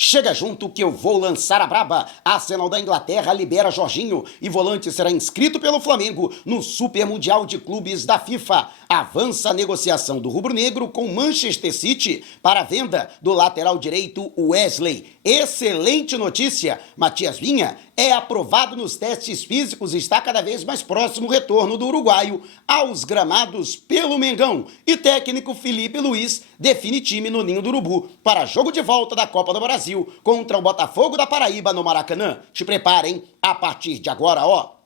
Chega junto que eu vou lançar a braba. Arsenal da Inglaterra libera Jorginho e volante será inscrito pelo Flamengo no Super Mundial de Clubes da FIFA. Avança a negociação do rubro-negro com Manchester City para a venda do lateral direito Wesley. Excelente notícia! Matias Vinha é aprovado nos testes físicos e está cada vez mais próximo o retorno do uruguaio aos gramados pelo Mengão. E técnico Felipe Luiz define time no Ninho do Urubu para jogo de volta da Copa do Brasil contra o Botafogo da Paraíba no Maracanã. Te preparem, a partir de agora, ó.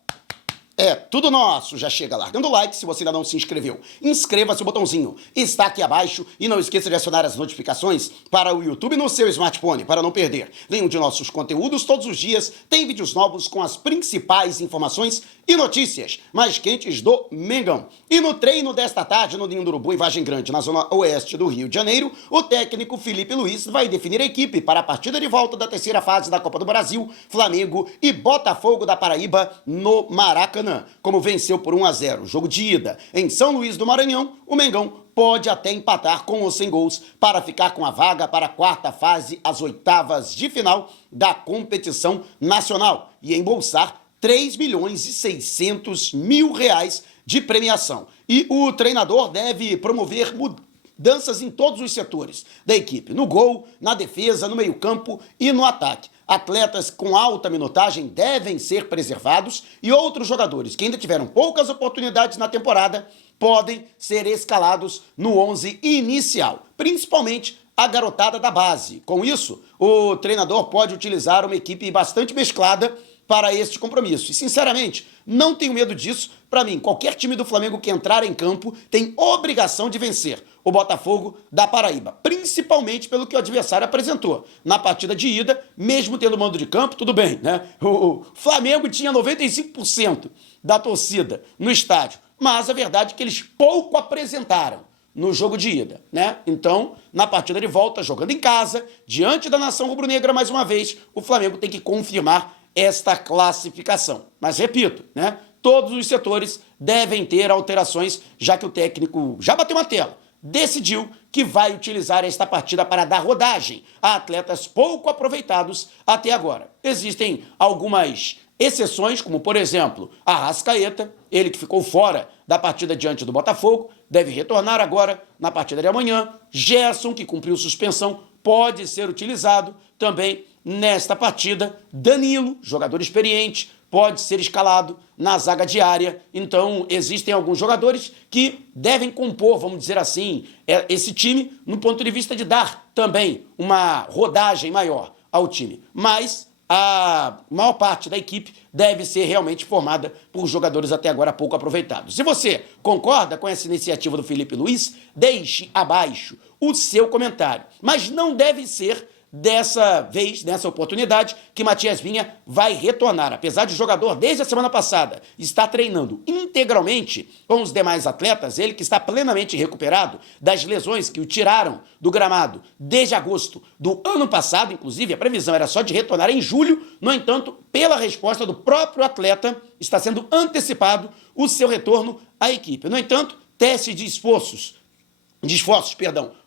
É tudo nosso. Já chega largando o like se você ainda não se inscreveu. Inscreva-se, o botãozinho está aqui abaixo e não esqueça de acionar as notificações para o YouTube no seu smartphone para não perder nenhum de nossos conteúdos. Todos os dias tem vídeos novos com as principais informações e notícias mais quentes do Mengão. E no treino desta tarde no Ninho do Urubu, em Vargem Grande, na zona oeste do Rio de Janeiro, o técnico Felipe Luiz vai definir a equipe para a partida de volta da terceira fase da Copa do Brasil, Flamengo e Botafogo da Paraíba no Maracanã. Como venceu por 1-0 o jogo de ida em São Luís do Maranhão, o Mengão pode até empatar com ou sem gols para ficar com a vaga para a quarta fase, as oitavas de final da competição nacional e embolsar 3.600.000 reais de premiação. E o treinador deve promover mudanças em todos os setores da equipe, no gol, na defesa, no meio-campo e no ataque. Atletas com alta minutagem devem ser preservados e outros jogadores que ainda tiveram poucas oportunidades na temporada podem ser escalados no 11 inicial, principalmente a garotada da base. Com isso, o treinador pode utilizar uma equipe bastante mesclada para este compromisso. E, sinceramente, não tenho medo disso. Para mim, qualquer time do Flamengo que entrar em campo tem obrigação de vencer o Botafogo da Paraíba, principalmente pelo que o adversário apresentou na partida de ida, mesmo tendo mando de campo, tudo bem, né? O Flamengo tinha 95% da torcida no estádio, mas a verdade é que eles pouco apresentaram no jogo de ida, né? Então, na partida de volta, jogando em casa, diante da nação rubro-negra mais uma vez, o Flamengo tem que confirmar esta classificação. Mas repito, né? Todos os setores devem ter alterações, já que o técnico já bateu uma tela, decidiu que vai utilizar esta partida para dar rodagem a atletas pouco aproveitados até agora. Existem algumas exceções, como por exemplo, a Arrascaeta, ele que ficou fora da partida diante do Botafogo, deve retornar agora na partida de amanhã. Gerson, que cumpriu suspensão, pode ser utilizado também nesta partida. Danilo, jogador experiente, pode ser escalado na zaga diária. Então, existem alguns jogadores que devem compor, vamos dizer assim, esse time no ponto de vista de dar também uma rodagem maior ao time. Mas a maior parte da equipe deve ser realmente formada por jogadores até agora pouco aproveitados. Se você concorda com essa iniciativa do Felipe Luiz, deixe abaixo o seu comentário. Mas não deve ser dessa vez, nessa oportunidade, que Matias Vinha vai retornar. Apesar de o jogador, desde a semana passada, estar treinando integralmente com os demais atletas, ele que está plenamente recuperado das lesões que o tiraram do gramado desde agosto do ano passado, inclusive a previsão era só de retornar em julho. No entanto, pela resposta do próprio atleta, está sendo antecipado o seu retorno à equipe. No entanto, testes de esforços,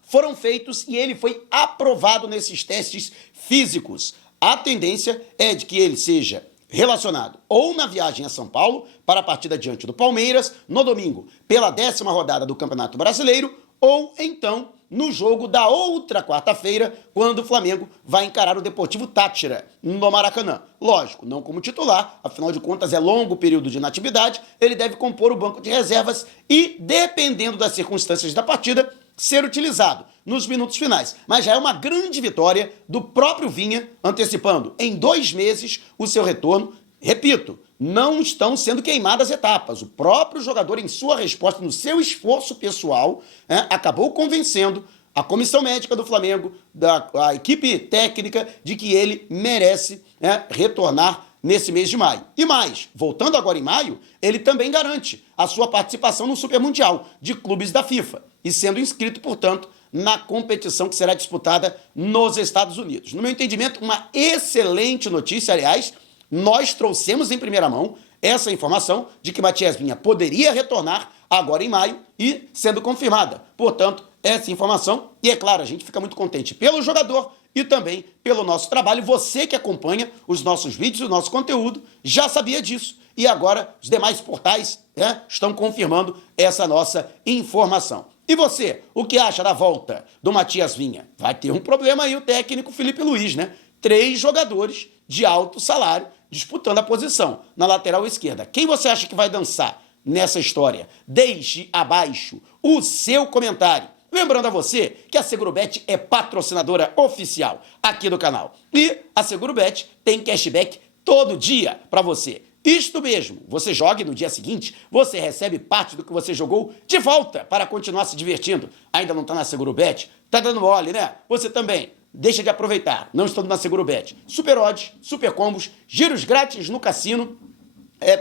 foram feitos e ele foi aprovado nesses testes físicos. A tendência é de que ele seja relacionado ou na viagem a São Paulo para a partida diante do Palmeiras, no domingo, pela 10ª rodada do Campeonato Brasileiro, ou então no jogo da outra quarta-feira, quando o Flamengo vai encarar o Deportivo Táchira no Maracanã. Lógico, não como titular, afinal de contas é longo período de inatividade, ele deve compor o banco de reservas e, dependendo das circunstâncias da partida, ser utilizado nos minutos finais. Mas já é uma grande vitória do próprio Vinha, antecipando em 2 meses o seu retorno. Repito, não estão sendo queimadas etapas. O próprio jogador, em sua resposta, no seu esforço pessoal, acabou convencendo a comissão médica do Flamengo, a equipe técnica, de que ele merece retornar nesse mês de maio. E mais, voltando agora em maio, ele também garante a sua participação no Super Mundial de Clubes da FIFA e sendo inscrito, portanto, na competição que será disputada nos Estados Unidos. No meu entendimento, uma excelente notícia, aliás, nós trouxemos em primeira mão essa informação de que Matias Vinha poderia retornar agora em maio e sendo confirmada. Portanto, essa informação, e é claro, a gente fica muito contente pelo jogador e também pelo nosso trabalho. Você que acompanha os nossos vídeos, o nosso conteúdo, já sabia disso. E agora os demais portais, né, estão confirmando essa nossa informação. E você, o que acha da volta do Matias Vinha? Vai ter um problema aí o técnico Felipe Luiz, né? 3 jogadores de alto salário disputando a posição na lateral esquerda. Quem você acha que vai dançar nessa história? Deixe abaixo o seu comentário. Lembrando a você que a Segurobet é patrocinadora oficial aqui do canal. E a Segurobet tem cashback todo dia para você. Isto mesmo, você joga e no dia seguinte você recebe parte do que você jogou de volta para continuar se divertindo. Ainda não está na Segurobet? Tá dando mole, né? Você também. Deixa de aproveitar, não estando na Segurobet. Super odds, super combos, giros grátis no cassino,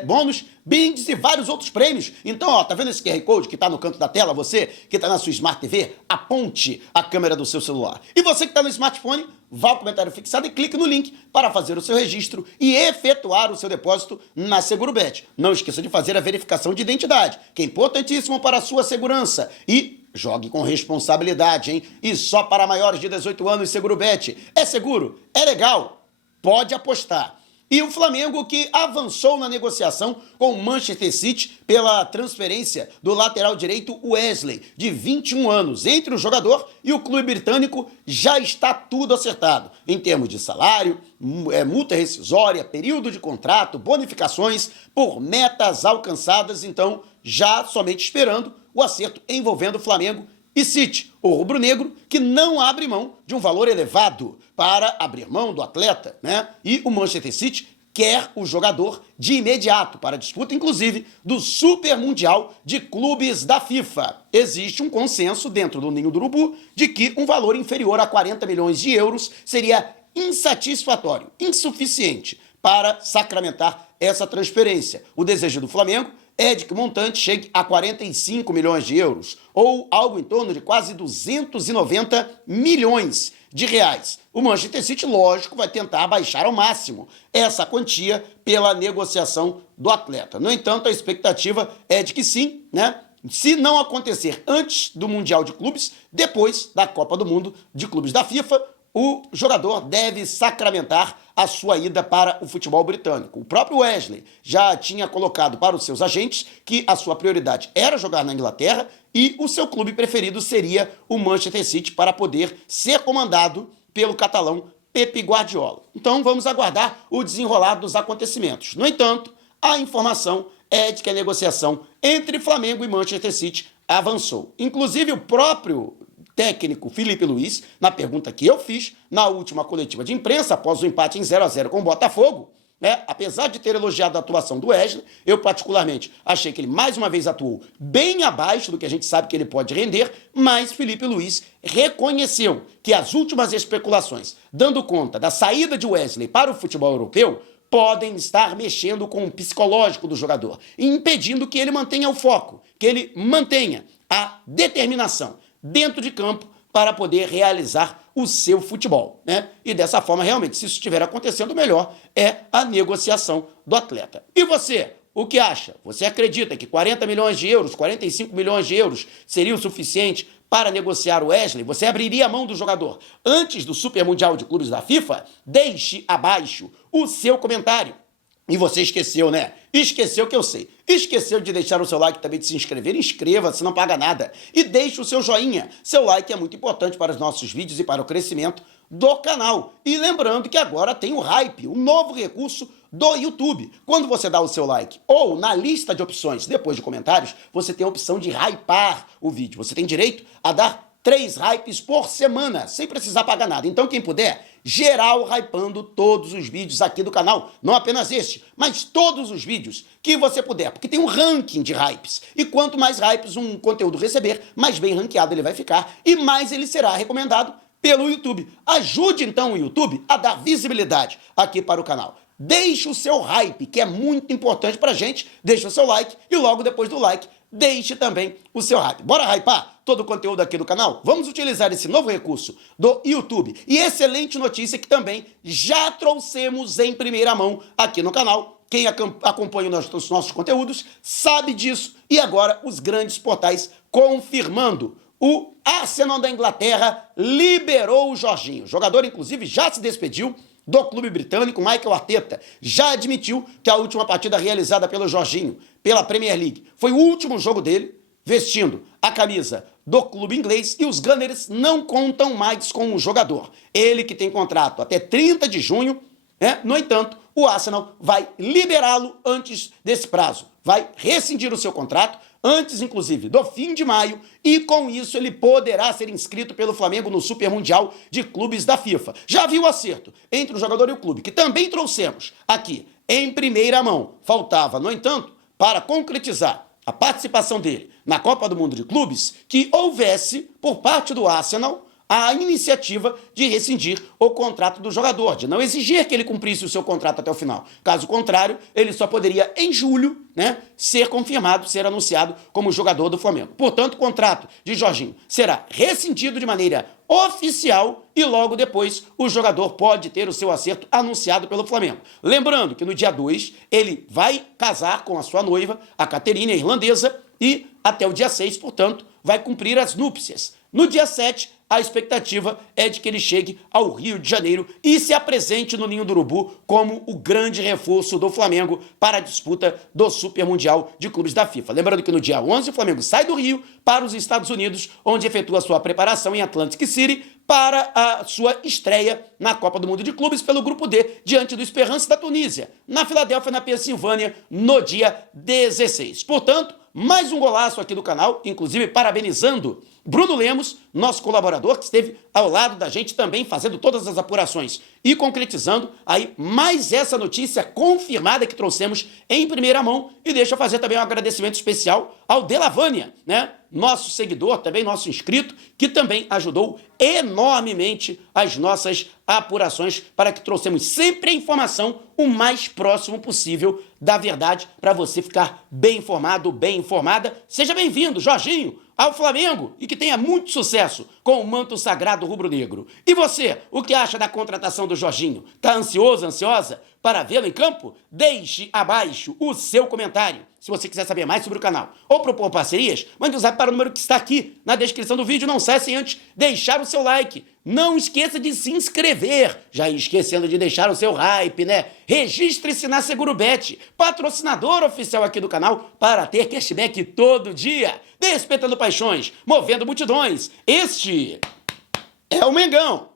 bônus, brindes e vários outros prêmios. Então, ó, tá vendo esse QR Code que tá no canto da tela? Você que tá na sua Smart TV, aponte a câmera do seu celular. E você que tá no smartphone, vá ao comentário fixado e clique no link para fazer o seu registro e efetuar o seu depósito na Segurobet. Não esqueça de fazer a verificação de identidade, que é importantíssimo para a sua segurança. E jogue com responsabilidade, hein? E só para maiores de 18 anos, Segurobet. É seguro, é legal, pode apostar. E o Flamengo que avançou na negociação com o Manchester City pela transferência do lateral direito Wesley, de 21 anos. Entre o jogador e o clube britânico já está tudo acertado. Em termos de salário, multa rescisória, período de contrato, bonificações por metas alcançadas. Então, já somente esperando o acerto envolvendo Flamengo e City, o rubro-negro, que não abre mão de um valor elevado para abrir mão do atleta, né? E o Manchester City quer o jogador de imediato para a disputa, inclusive, do Super Mundial de Clubes da FIFA. Existe um consenso dentro do Ninho do Urubu de que um valor inferior a 40 milhões de euros seria insatisfatório, insuficiente para sacramentar essa transferência. O desejo do Flamengo é de que o montante chegue a 45 milhões de euros, ou algo em torno de quase 290 milhões de reais. O Manchester City, lógico, vai tentar baixar ao máximo essa quantia pela negociação do atleta. No entanto, a expectativa é de que sim, né? Se não acontecer antes do Mundial de Clubes, depois da Copa do Mundo de Clubes da FIFA, o jogador deve sacramentar a sua ida para o futebol britânico. O próprio Wesley já tinha colocado para os seus agentes que a sua prioridade era jogar na Inglaterra e o seu clube preferido seria o Manchester City para poder ser comandado pelo catalão Pepe Guardiola. Então vamos aguardar o desenrolar dos acontecimentos. No entanto, a informação é de que a negociação entre Flamengo e Manchester City avançou. Inclusive o próprio técnico Felipe Luiz, na pergunta que eu fiz na última coletiva de imprensa, após o empate em 0-0 com o Botafogo, né? Apesar de ter elogiado a atuação do Wesley, eu particularmente achei que ele mais uma vez atuou bem abaixo do que a gente sabe que ele pode render, mas Felipe Luiz reconheceu que as últimas especulações, dando conta da saída de Wesley para o futebol europeu, podem estar mexendo com o psicológico do jogador, impedindo que ele mantenha o foco, que ele mantenha a determinação dentro de campo para poder realizar o seu futebol, né? E dessa forma, realmente, se isso estiver acontecendo, o melhor é a negociação do atleta. E você, o que acha? Você acredita que 40 milhões de euros, 45 milhões de euros seria o suficiente para negociar o Wesley? Você abriria a mão do jogador antes do Super Mundial de Clubes da FIFA? Deixe abaixo o seu comentário. E você esqueceu, né? Esqueceu que eu sei. Esqueceu de deixar o seu like também, de se inscrever. Inscreva-se, não paga nada. E deixe o seu joinha. Seu like é muito importante para os nossos vídeos e para o crescimento do canal. E lembrando que agora tem o Hype, um novo recurso do YouTube. Quando você dá o seu like ou na lista de opções, depois de comentários, você tem a opção de hypar o vídeo. Você tem direito a dar 3 hypes por semana, sem precisar pagar nada. Então, quem puder, geral hypando todos os vídeos aqui do canal. Não apenas este, mas todos os vídeos que você puder, porque tem um ranking de hypes. E quanto mais hypes um conteúdo receber, mais bem ranqueado ele vai ficar e mais ele será recomendado pelo YouTube. Ajude, então, o YouTube a dar visibilidade aqui para o canal. Deixe o seu hype, que é muito importante pra gente. Deixe o seu like e logo depois do like, deixe também o seu hype. Bora hypar todo o conteúdo aqui do canal? Vamos utilizar esse novo recurso do YouTube. E excelente notícia que também já trouxemos em primeira mão aqui no canal. Quem acompanha os nossos conteúdos sabe disso. E agora os grandes portais confirmando o Arsenal da Inglaterra liberou o Jorginho. O jogador, inclusive, já se despediu do clube britânico. Michael Arteta já admitiu que a última partida realizada pelo Jorginho, pela Premier League, foi o último jogo dele, vestindo a camisa do clube inglês, e os Gunners não contam mais com o jogador. Ele que tem contrato até 30 de junho, no entanto, o Arsenal vai liberá-lo antes desse prazo. Vai rescindir o seu contrato, antes, inclusive, do fim de maio, e com isso ele poderá ser inscrito pelo Flamengo no Super Mundial de Clubes da FIFA. Já viu o acerto entre o jogador e o clube, que também trouxemos aqui em primeira mão. Faltava, no entanto, para concretizar a participação dele na Copa do Mundo de Clubes, que houvesse, por parte do Arsenal, a iniciativa de rescindir o contrato do jogador, de não exigir que ele cumprisse o seu contrato até o final. Caso contrário, ele só poderia, em julho, ser confirmado, ser anunciado como jogador do Flamengo. Portanto, o contrato de Jorginho será rescindido de maneira oficial e logo depois o jogador pode ter o seu acerto anunciado pelo Flamengo. Lembrando que no dia 2 ele vai casar com a sua noiva, a Caterina, irlandesa, e até o dia 6, portanto, vai cumprir as núpcias. No dia 7, a expectativa é de que ele chegue ao Rio de Janeiro e se apresente no Ninho do Urubu como o grande reforço do Flamengo para a disputa do Super Mundial de Clubes da FIFA. Lembrando que no dia 11 o Flamengo sai do Rio para os Estados Unidos, onde efetua sua preparação em Atlantic City para a sua estreia na Copa do Mundo de Clubes pelo Grupo D, diante do Esperance da Tunísia, na Filadélfia, na Pensilvânia, no dia 16. Portanto, mais um golaço aqui do canal, inclusive parabenizando Bruno Lemos, nosso colaborador, que esteve ao lado da gente também fazendo todas as apurações e concretizando aí mais essa notícia confirmada que trouxemos em primeira mão. E deixa eu fazer também um agradecimento especial ao Delavânia, nosso seguidor, também nosso inscrito, que também ajudou enormemente as nossas apurações para que trouxemos sempre a informação o mais próximo possível da verdade para você ficar bem informado, bem informada. Seja bem-vindo, Jorginho, ao Flamengo, e que tenha muito sucesso com o manto sagrado rubro-negro. E você, o que acha da contratação do Jorginho? Tá ansioso, ansiosa para vê-lo em campo? Deixe abaixo o seu comentário. Se você quiser saber mais sobre o canal ou propor parcerias, mande um zap para o número que está aqui na descrição do vídeo. Não saia sem antes deixar o seu like. Não esqueça de se inscrever, já esquecendo de deixar o seu hype, Registre-se na Segurobet, patrocinador oficial aqui do canal, para ter cashback todo dia. Despertando paixões, movendo multidões. Este é o Mengão.